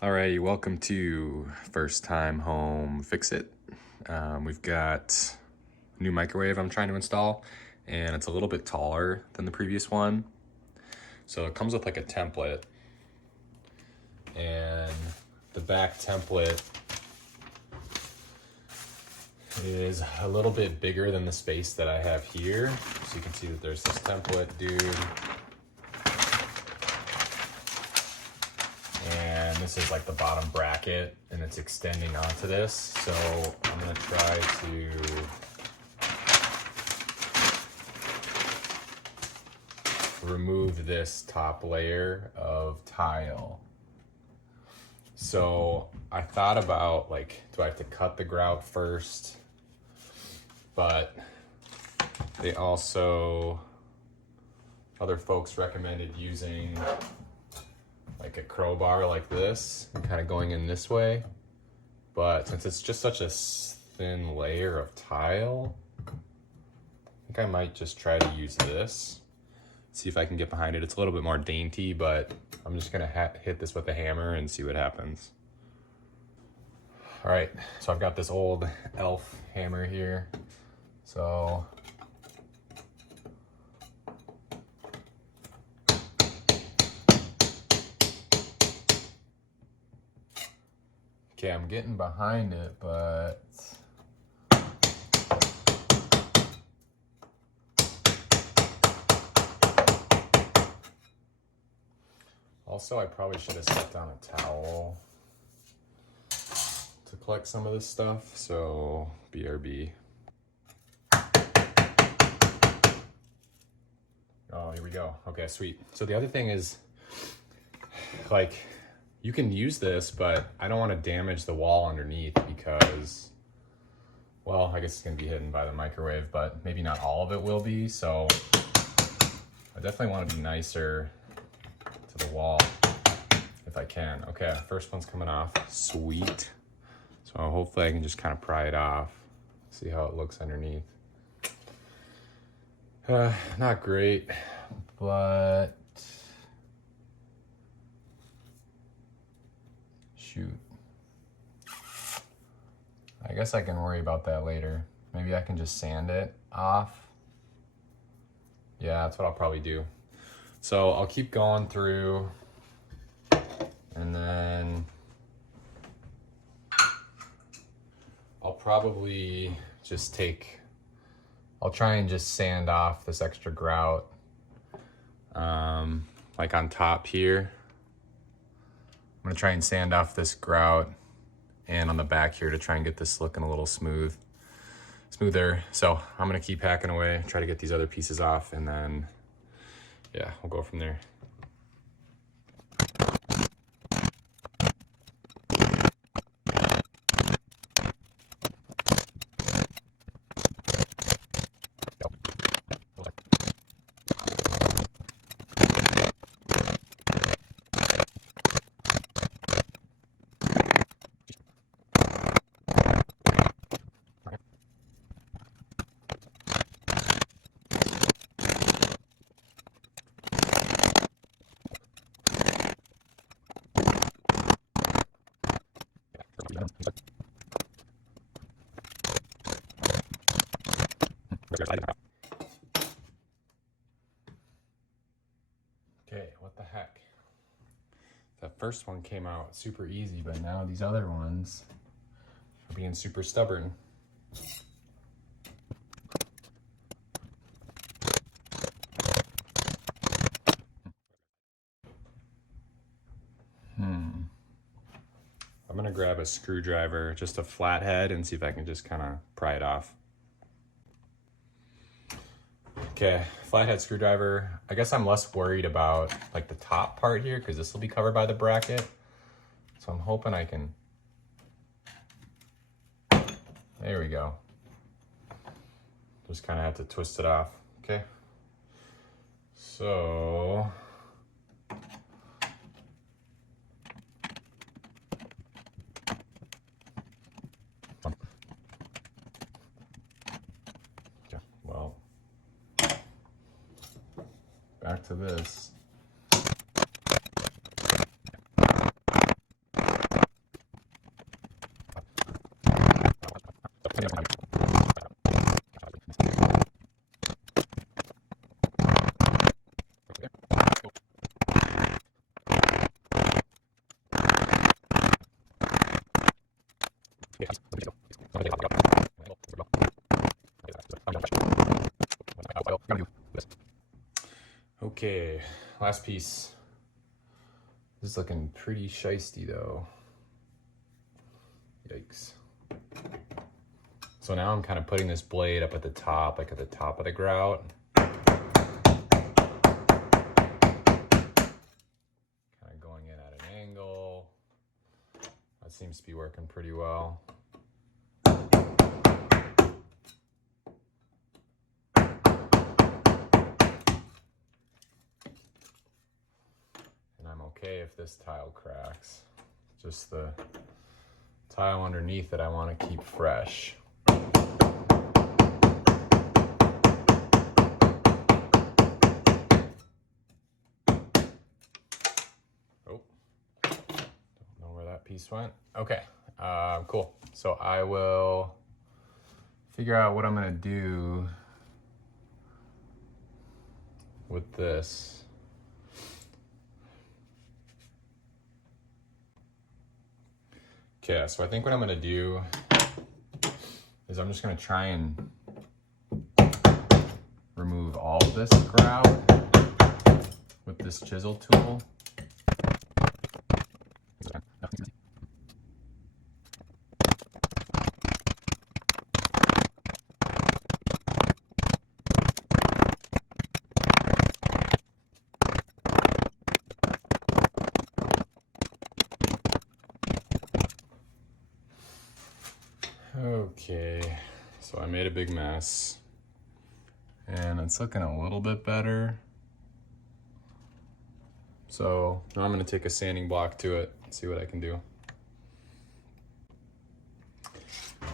Alrighty, welcome to First Time Home Fix It. We've got a new microwave I'm trying to install, and it's a little bit taller than the previous one. So it comes with like a template, and the back template is a little bit bigger than the space that I have here. So you can see that there's this template, dude. And this is like the bottom bracket, and it's extending onto this. So I'm gonna try to remove this top layer of tile. So I thought about like, do I have to cut the grout first? But they also, other folks recommended using like a crowbar like this and kind of going in this way. But since it's just such a thin layer of tile, I think I might just try to use this. See if I can get behind it. It's a little bit more dainty, but I'm just gonna hit this with a hammer and see what happens. All right, so I've got this old elf hammer here. So okay, I'm getting behind it, but also I probably should have set down a towel to collect some of this stuff, so BRB. Oh, here we go. Okay, sweet. So the other thing is, like, you can use this, but I don't want to damage the wall underneath because, well, I guess it's going to be hidden by the microwave, but maybe not all of it will be. So I definitely want to be nicer to the wall if I can. Okay, first one's coming off. Sweet. So hopefully I can just kind of pry it off, see how it looks underneath. Not great, but shoot. I guess I can worry about that later. Maybe I can just sand it off. Yeah, that's what I'll probably do. So I'll keep going through, and then I'll probably just I'll try and just sand off this extra grout, like on top here. I'm gonna try and sand off this grout and on the back here to try and get this looking a little smoother. So I'm gonna keep hacking away, try to get these other pieces off, and then, yeah, we'll go from there. Okay, what the heck? That first one came out super easy, but now these other ones are being super stubborn. I'm gonna grab a screwdriver, just a flathead, and see if I can just kind of pry it off. Okay, flathead screwdriver. I guess I'm less worried about like the top part here because this will be covered by the bracket. So I'm hoping I can, there we go. Just kind of have to twist it off, okay? So, well, back to this. Okay, last piece. This is looking pretty shisty though. Yikes. So now I'm kind of putting this blade up at the top, like at the top of the grout. Kind of going in at an angle. That seems to be working pretty well. Okay, if this tile cracks, just the tile underneath it I want to keep fresh. Oh, don't know where that piece went. Okay, cool. So I will figure out what I'm gonna do with this. Okay, so I think what I'm gonna do is I'm just gonna try and remove all of this grout with this chisel tool. Okay, so I made a big mess and it's looking a little bit better. So now I'm going to take a sanding block to it and see what I can do.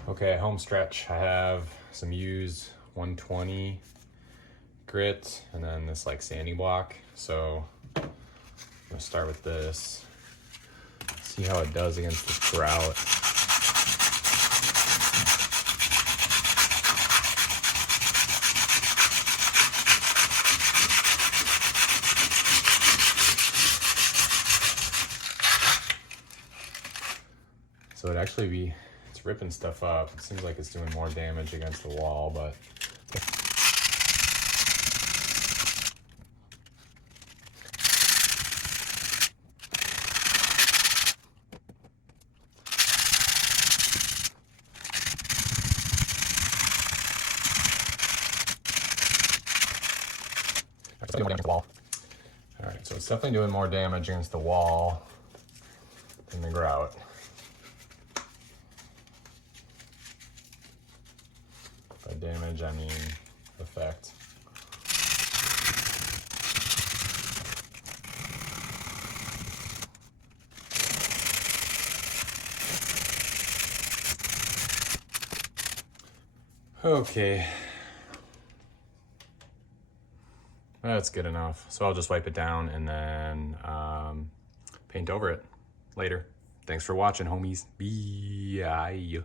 Okay, home stretch. I have some used 120 grit and then this like sanding block. So I'm going to start with this, see how it does against this grout. So it's ripping stuff up. It seems like it's doing more damage against the wall, but. All right, so it's definitely doing more damage against the wall than the grout. By damage, I mean effect. Okay. That's good enough. So I'll just wipe it down and then paint over it later. Thanks for watching, homies. Bye.